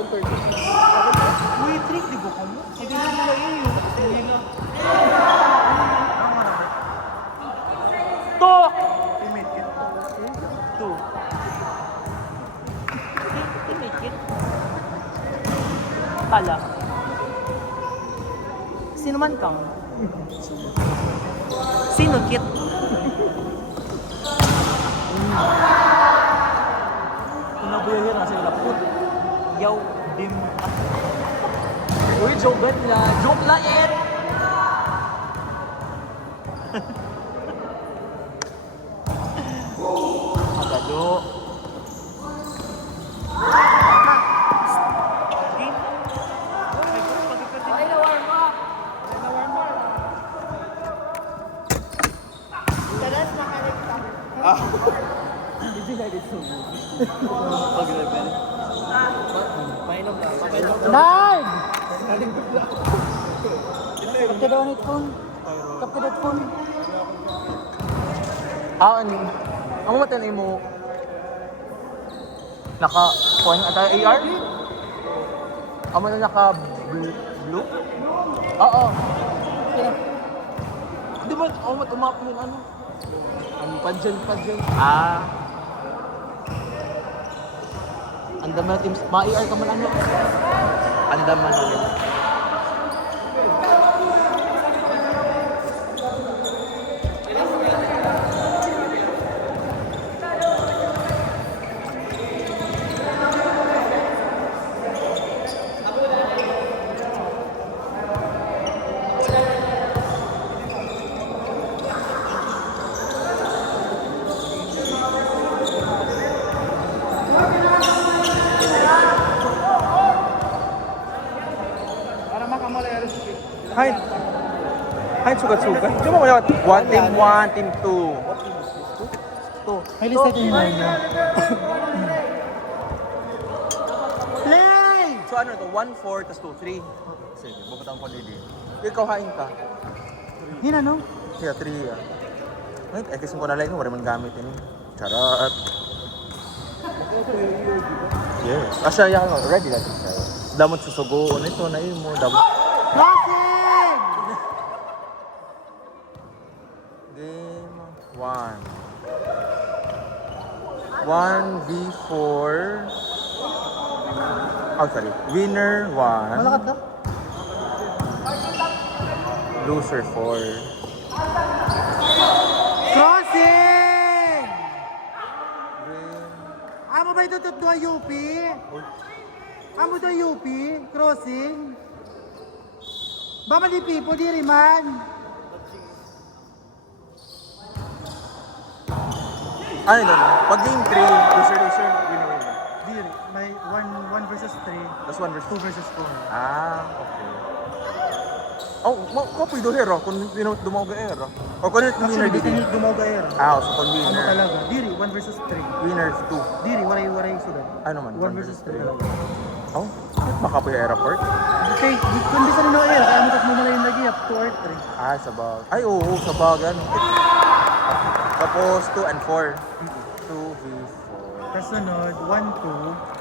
Uy, trick, di ba ka mo? Hindi na nila yun. Hindi na. To! Teammate kit. To. Teammate kit. Kala. Sino man kang? Sino kit? Nabuyahin na sila put. Yaw dim. Uy, joke na. Joke lang eh. Magado. Nard! Kapka daw ang phone. Kapka daw phone. Ang matan mo naka-point at AR? Amo na naka-blue? Oo. Di ba, umap yun ano? Ang padyan. Andaman na teams, ma-AR ka man ano? Andaman na yun. Hi, sugat-sugat. Cuma ko yun. One, team 2. Ay, lista ko yun niya. Play! So ano ito? 1-4, tas 2-3. Sige, bubutang ko nili. Ikaw hain ka. Yun ano? Yeah, 3. Ay, kasi ko nalay wala man gamit yun. Charot. Yes. Asya yan, ready natin siya. Damot susugoon ito, na yun mo. Crossing! Game 1. 1v4. Oh, sorry. Winner 1. Malakat ka? Loser 4. Crossing! Amo ba ito tutwa UP? Amo ito UP? Crossing? Ba mali people, di rin man? Ano yun? Pag game 3, loser, winner. Di rin. May 1 versus 3. Tapos 1 versus 2 versus 4. okay. Oh, pwede hero kung dumaw ka hero. O kung winner Actually, gusto dito. nyo dumaw ka air. So kung Ano winner. talaga? Diri, 1 versus 3. Winner 2. Diri, waray sudan. Ano man? 1 versus 3 talaga. Oh, baka po yung airport. Okay, kung di sa nino air, kaya mo mo na yung lagi up 2 or 3. Sabag. Ay, oo, sabag. Ano? Tapos 2 and 4. 2v4. Kasunod, 1-2.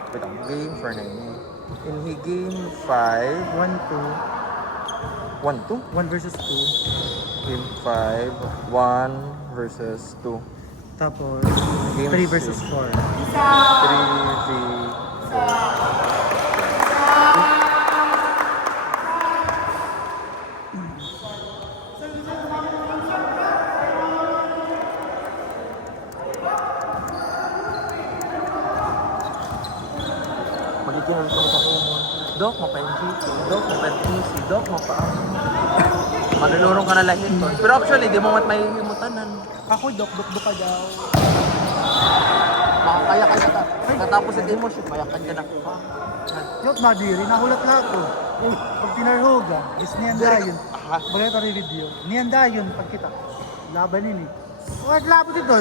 Wait, ang game for na yun. In game 5. 1-2. 1-2. 1 versus 2. Game 5. 1 versus 2. Tapos, Game 3 versus 4. 3v4. Magiging ko sa kumon. Dok, mapa-NGC. Dok, mapa-NGC. Dok, manulurong ka na lang ito. Pero actually, di mo may himutanan. Ako, dok ka daw. Makakaya ka na. Katapos sa demo shoot, mayakan ka na. Yok, madiri, nahulat lahat ko. Pag tinarhoga, is niyan dayon. Bagay ito review. Niyan dayon, pag kita. Laban ini. What labot ito?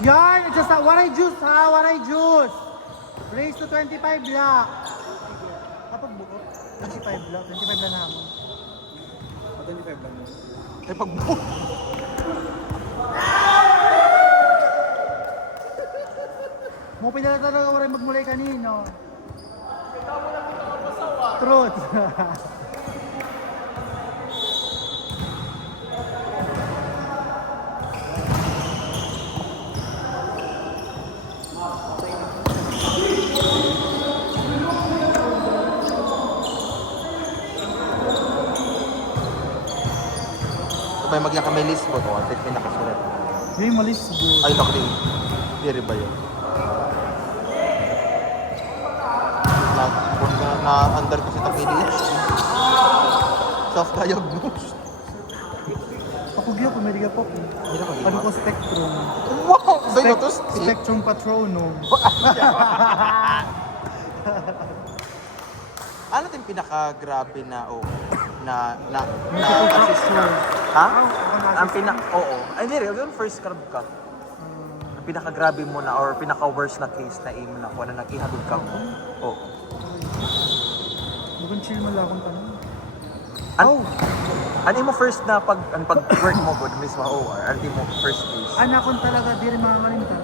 Yan! Just waray juice ha! Waray juice! Raise to 25 black. Kapag buo, 25 black. 25 lang naman. 25 lang. Ay, pagbuo. Mo pinala talaga waray magmulay kanino. Truth. May magyan kami list po to. At may nakasulat. Yung malis bro. Ay, naku din. Diri ba yun? Na-under ko si Tapidich. Self-diagnose. Pakugyo, pumili ka po. Ano ko Spectrum? Wow! Sa'yo to? Spectrum Patronum. Ano din pinaka-grabe na Multiple fractures. Ha? Ang oo. Ay, hindi rin. Yung first scrub ka. Ang pinaka-grabe mo na or pinaka-worst na case na imo na kung ano nag-ihabig ka mo. Oo. Mukhang chill mo lang akong tanong. Ano mo first na pag-work mo good mismo OR? Ano mo first case? Anak ko talaga, di rin makakalimtan.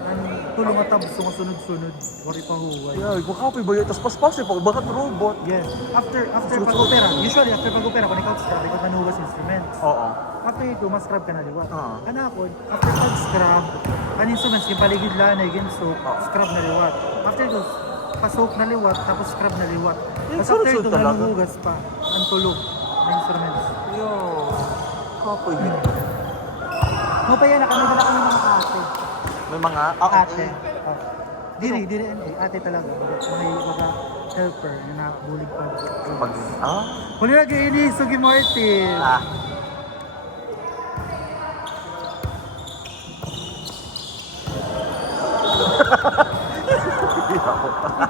Tulong at tabs, sunod-sunod. Wari pa huway. Yeah, baka ba yun? Tapos paspasi pa, bakit robot? Yes. After pag-opera, usually after pag-opera, kung ikaw scrub, ikaw nanuwas instruments. Oo. After ito, mas-scrub ka na liwat. Oo. Anak ko, after pag-scrub, ang instruments, yung paligid lanay, yung soap, scrub na liwat. After ito, pa-soap na liwat, tapos scrub na liwat. Yung Tapos after sunod-sunod ito, talaga? nanuhugas pa, ang tulog ng instruments. Yo. Kapoy yun. No pa yan, nakamagala kami mga ate. May mga... Ate. Diri, ate talaga. May mga helper na nabulig pa. Pag... Ah? Huli na kayo ni Sugi Martin. Ah.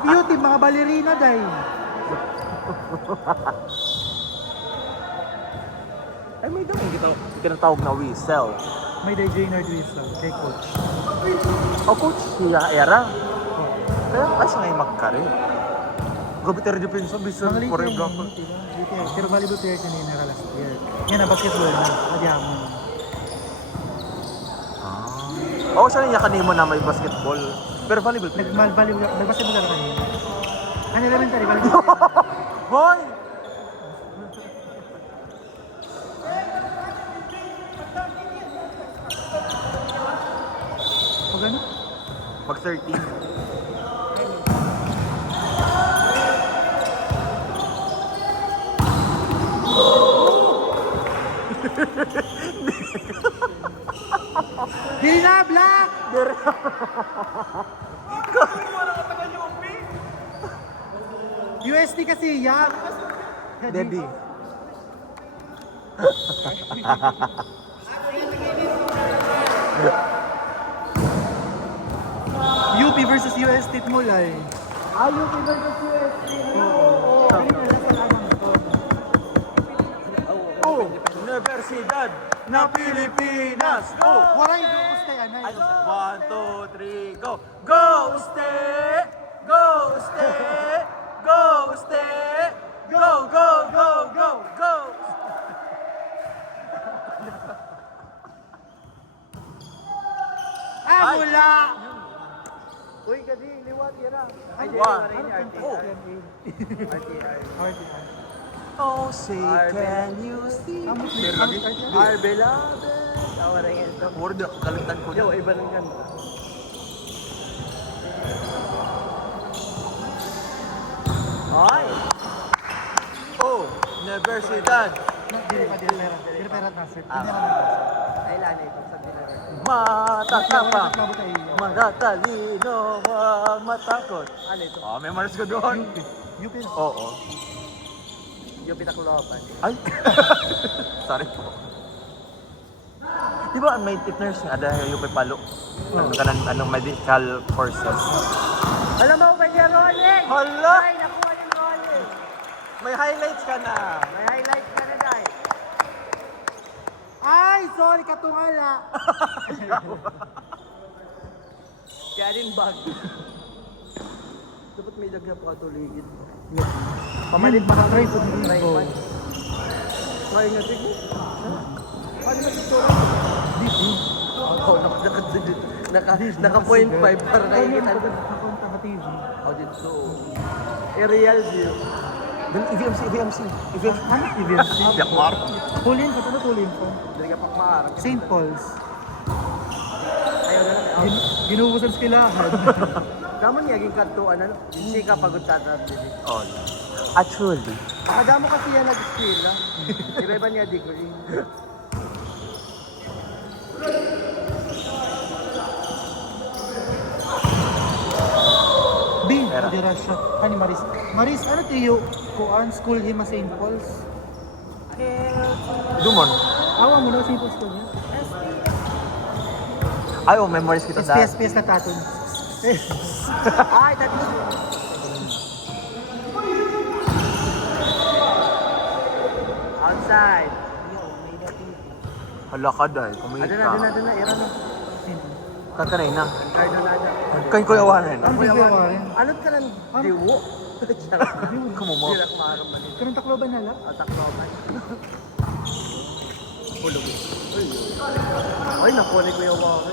Beauty, mga balerina day. Ay, may dami tinatawag na whistle. May day Jaynard Whistle, kay coach. O coach, siya era. Kaya ay siya ngayon magkari. Grabe tayo rin pinsan, bisan Mga choreographer. Pero volleyball player ka ni Nara last year. Yan na basketball na. Adiyam mo. Ah. Oo, siya niya kanimo na may basketball. Pero volleyball player. Nag-basketball ka na kanina. Ano elementary, volleyball player. Hoy! O gano'n? Mag-13. Dili na, Black! USD kasi, yak! Daddy. UP versus USD mulay. UP versus USD. Oh, Universidad na Pilipinas. Go! Waray, doon stay, anay. 1, 2, 3, go! Go, Uste! Go, Uste! Go, Uste! Go, go, go, go, go! Ay! Wala! Uy, gadi, liwat, yara. Ay, One. Oh. Oh, say, can you see? Our beloved. Tawa na yan. Word, kalitan ko. Yo, iba ng ganda. Ay! Oh, Universidad. Dili pera na, sir. Ay, lani. Matatapang. Matatalino, wag matakot. Ano ito? Oh, may mars ko doon. UP na. Oo. Yung pinakulapan. Ay! Sorry po. Di ba may nurse nga dahil yung palo? Anong medical courses? Alam mo ba niya, Rolling? Hala! Ay, nakuha ni Rolling. May highlights ka na! May highlight ka na, Day. sorry, katungala. Kaya din bag. Dapat may lagyan pa katuligid. Pamalit pa try po dito. Try nga tigil. Paano na ito? Dito. Naka point 5 para nakikita. Nakapunta ka TV. How did so? Aerial view. EVMC. Ano EVMC? Yakmar. Tulin ko, ano tulin ko? Hindi ka pakmaharap. St. Paul's. Ayaw na lang. Ginubusan sa kilahan. Naman niyaging kantuan, ano? Hindi ka pagod tatatili. Oh. Actually. Madamo kasi yan nag-skill, ah. Iba-iba niya degree. Bin, di Russia. Ani Maris. Maris, ano tiyo? Kuan, school hima St. Paul's. Dumon. Awa mo na St. Paul's school niya. Ay, oh, memories kita dahil. SPS na taton. Ay, dati. Outside. Hala ka dahil. Kumita. Adun na. Ira na. Kakanay na. Cardo na. Kayo ko yawanan. Ang Kuya bigyan Juan, rin. anot ka ng diwo? Kumumo. Hindi na kumaharap ba nito? Kanang takloban na lang. Takloban. Pulog. Ay, nakuha ni Kuya Juan.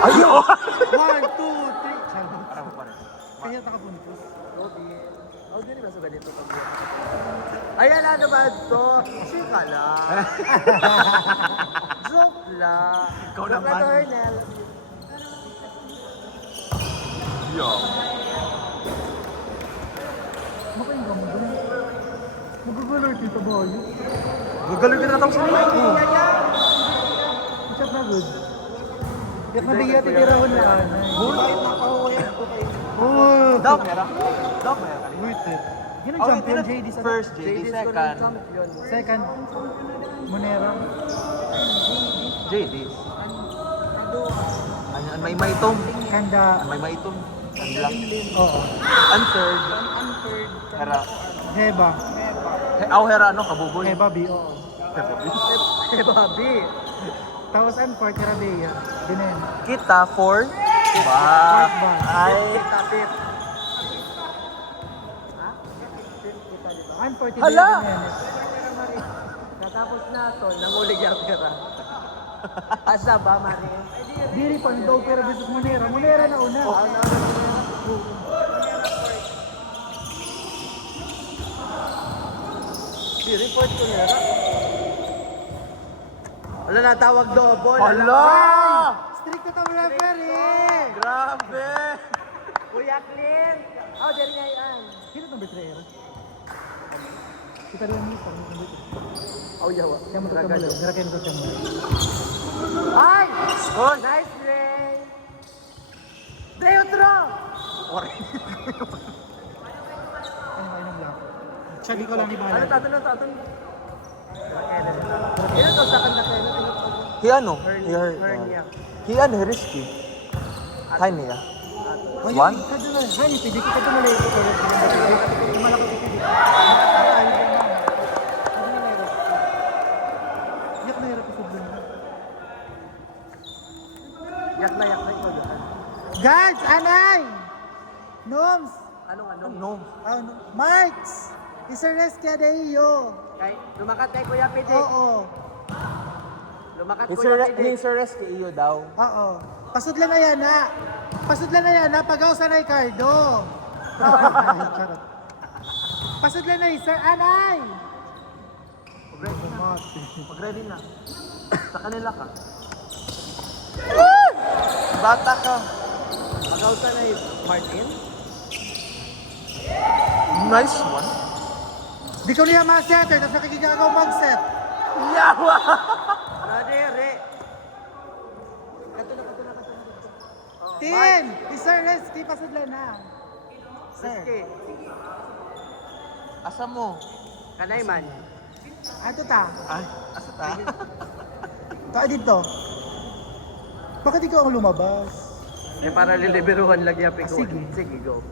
Ay, oh! 1, 2, 3. Charot. Kaya nakapuntos. Robby. Oh, di ba sa ganito pag ayan na naman to. Sika lang. Joke lang. Ikaw Joke naman. lang, Darnell. Yo. Makain ka mo doon. Magagulor dito ba yun? Gagaling ka na natang sa mga. Chat na good. Yak na bigyan titirahon na anay. Oh, Dog, mera. Dog, mera. wait it. Yun ang Oh, champion, ito na JD sa first, JD JD second. second. Monera. JD. Ano, may maitom. Kanda. May maitom. Andla. Oo. And third. Hera. Heba. Hera, ano, kabuboy. Heba B, oo. Eh, Bobby. Tapos ang fourth, Rabea. Dinen. Kita for. Ba. Ay. Tapit. Ang fourth, Hala! Katapos na to, nangulig yung pera. Asa ba, Mari? Diri pa ni daw pero versus Monera. Monera na una. Si-report ko nila. Wala na, tawag double. Hala! Strict na tawag referee. Grabe! Kuya Clean. Oh, dali nga yan. Sino number 3 era? Kita lang ni pang dito. Oh, yawa. Kaya mo to mo. Garakin ko mo. Ay! Gol! Nice play! Deotro! Ano kayo ng black? Chagi ko lang ni Ano Bahala. tatun? Ino to, sakang na kayo. He ano? Hernia. He ano, risky. Hi niya. Ayun, One? kado na. Hani, pwede kita tumalay ito. Malaki ito. Yak na hirap sa doon. Yak na ikaw doon. Guards, anay! Noms! Ano? Ano? Marks! Isares kaya iyo. Kay, lumakat kay Kuya Pidi. Oo. Lumakat Kuya Pidi. He's a rescue iyo daw. Oo. Pasudlan na yan na. Pasudlan na yan na. Pagaw sa Ricardo. Charot. Pasudlan na sir. Anay! Mag-ready na. Sa kanila ka. Bata ka. Magaw sa na Martin. Nice one. Di ko niya ma-setter. Tapos nakikigagaw mag-set. Yawa! Nadere. Tin! Isares. Di pasudlan na. Sir. Okay. Asa mo? Kanay man. Ato ta. Ay, asa ta? Ta dito. Bakit ikaw ang lumabas? Eh, para liliberuhan lang yung pico. sige. Sige, go.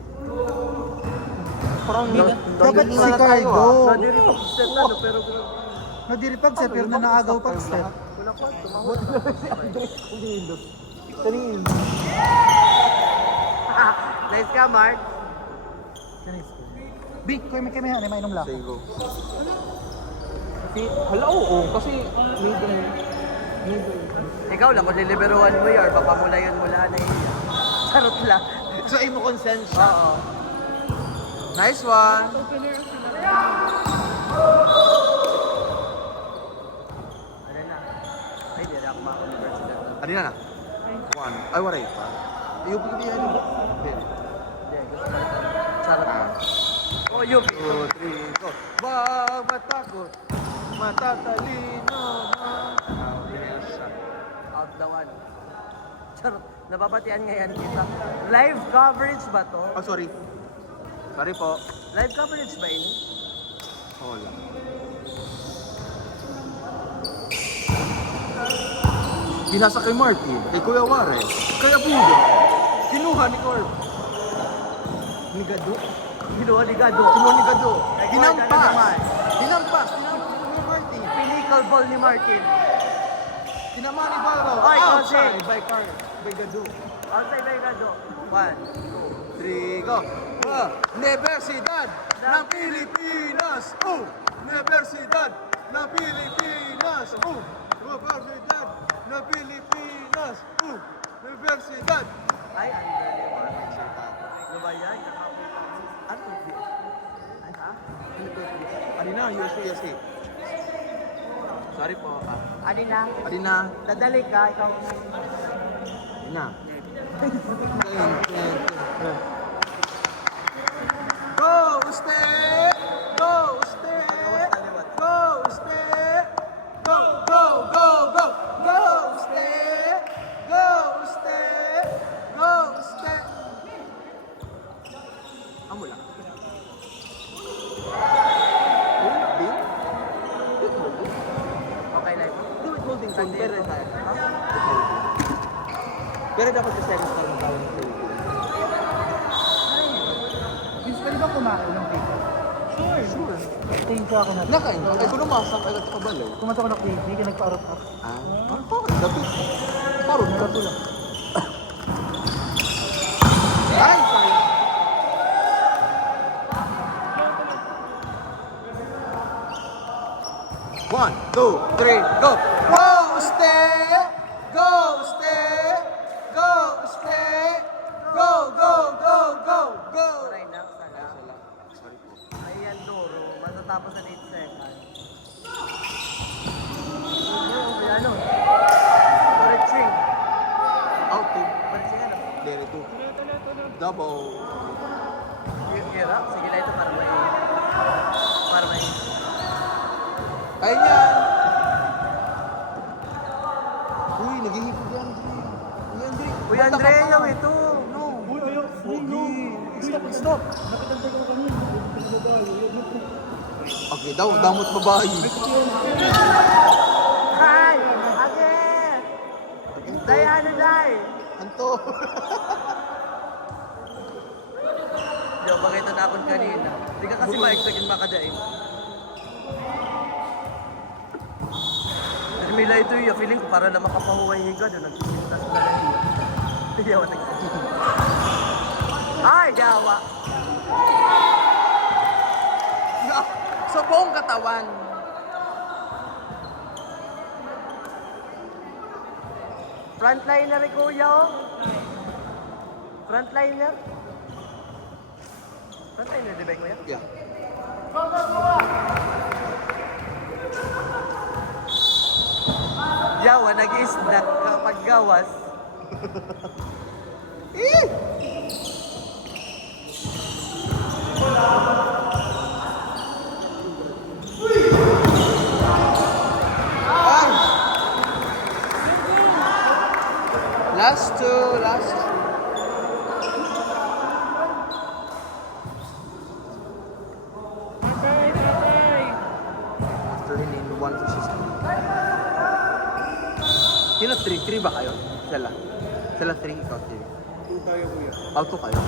Parang Dapat si Cardo. Nadere pa set na, no, pero Nadiripag sir, pero na naagaw pag sir. Wala ko, tumawag na si Andre. Kumilot. Kanil. Nice ka, Mark. Big, kuya may kami may inom lang. Say go. Hala, oo. Kasi middle. Ikaw lang, kung liliberuhan mo yun, or baka mula yun mula na yun. Charot lang. So, ay mo konsensya. Oo. Nice one. Ano na? Ay, di na ako maka-university. Ano na? One. Ay, waray pa. Yung pagkakaya niyo ba? Hindi. Hindi, gusto ko ito. Charot. Oh, yung 2, 3, go. Wag matakot. Matatalino na. out the one. Charot. Nababatian ngayon kita. Live coverage ba to? Oh, sorry. Sorry po. Live coverage ba ini? Wala. Binasa kay Martin, kay Kuya Warren, kay Abudo. Kinuha ni Corp. Ni Gado. Ginawa ni Gado. Kinuha ni Gado. Kay Corp, Hinampas. ano naman? Hinampas. Hinampas ni Martin. Pinnacle ball ni Martin. Kinama ni Barrow. Oy, Outside Jose. by Car. By Gado. Outside by Gado. 1, 3, go. Universidad ng Pilipinas. Universidad ng Pilipinas. Universidad ng Pilipinas. Universidad. Ay, ang galing mo. Ano ba yan? Ano ito? Ha? Ano na? USA. Sorry po. Ano na? Ano na? Dadali ka, ikaw. Ano na? Go, Uste! Go, Uste! Go, Uste! Go, go, go, go! Go, Uste! Go, Uste! Go, Uste! Amo lang. Okay, live. Do it holding phone, Sunday. pero tayo. Pero dapat sa seconds na ng tawag sa Please, pwede ba kumain ng cake? Sure. Thank you ako na. Nakain ka? Ay, kung lumasak, ay nagkakabalaw. Kumato ko ng cake, hindi ka nagpa-arot up. Ano pa? Dapat. Parang Nagato lang. ay, sayang. One, two, three, go! Go, Uste! Go, Uste! Go, Uste! Go, go, go, go, go! Try na, sana. Sorry po. Ayan, Doro. Matatapos sa 8 seconds. Ano? Paritching. Out two. Paritching ano? Dere two. Double. Hirap. Sige na ito para may... Para may... Ayun yan! Uy, naghihipod yan, Andre. Uy, Andre. Uy, Andre, yung ito. No. Uy, ayaw. Pogi. Stop, stop. Nakitantay ko kanina. Okay, damot babae. Hi! Again! Day, ano, day? Anto. Di ba, bakit na akong kanina? Hindi ka kasi ma-expect yung makadain. Termila ito yung feeling ko para na makapahuway higa doon. Nagsisintas na rin. Yawa nagsisintas. Ay, yawa! Sa buong katawan. Frontliner eh, kuya, oh. Frontliner. Frontliner, di ba, kuya? Yeah. Yawa, nag-i-snack kapag gawas. Ay! Last two, last two. After in one to system. Sino 3? 3 ba kayo? Sila. Sila 3, ikaw 3. 2 tayo kuya. Auto kayo.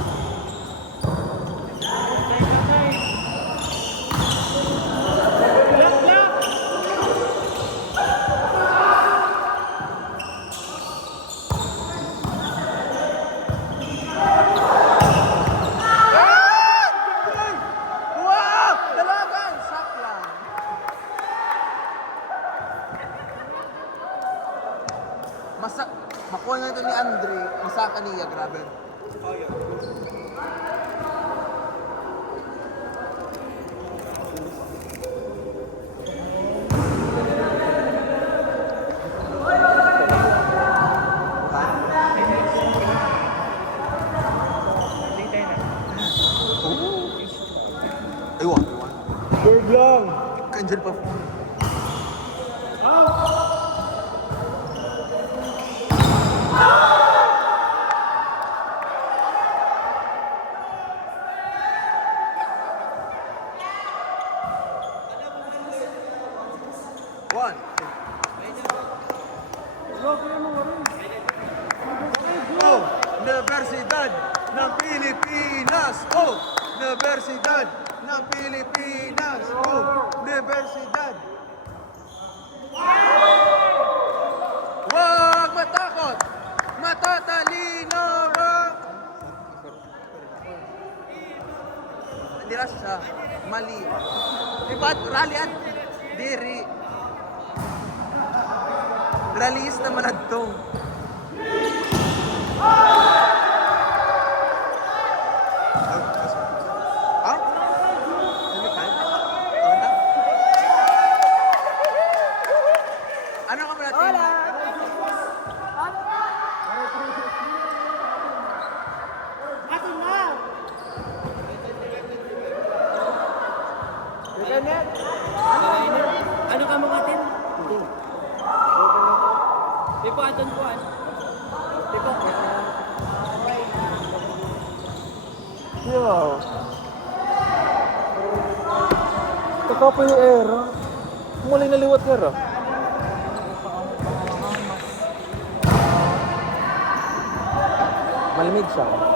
Makuha na ito ni Andre, masaka niya, grabe. Aywan. Bird lang. Kanjel pa po. One. Oh, Universidad ng Pilipinas. Oh, Universidad ng Pilipinas. Oh, Universidad. Huwag matakot. Matatalino ba? Hindi lang siya. Mali. Iba't rally at diri. Rallyis na manadtong. Ano ka natin? Hola! Atin na! Ano ka mga tin? Tipo aton ko an. Tipo. Yo. Taka pa yung era. Mulay naliwat ka ra. Malamig siya.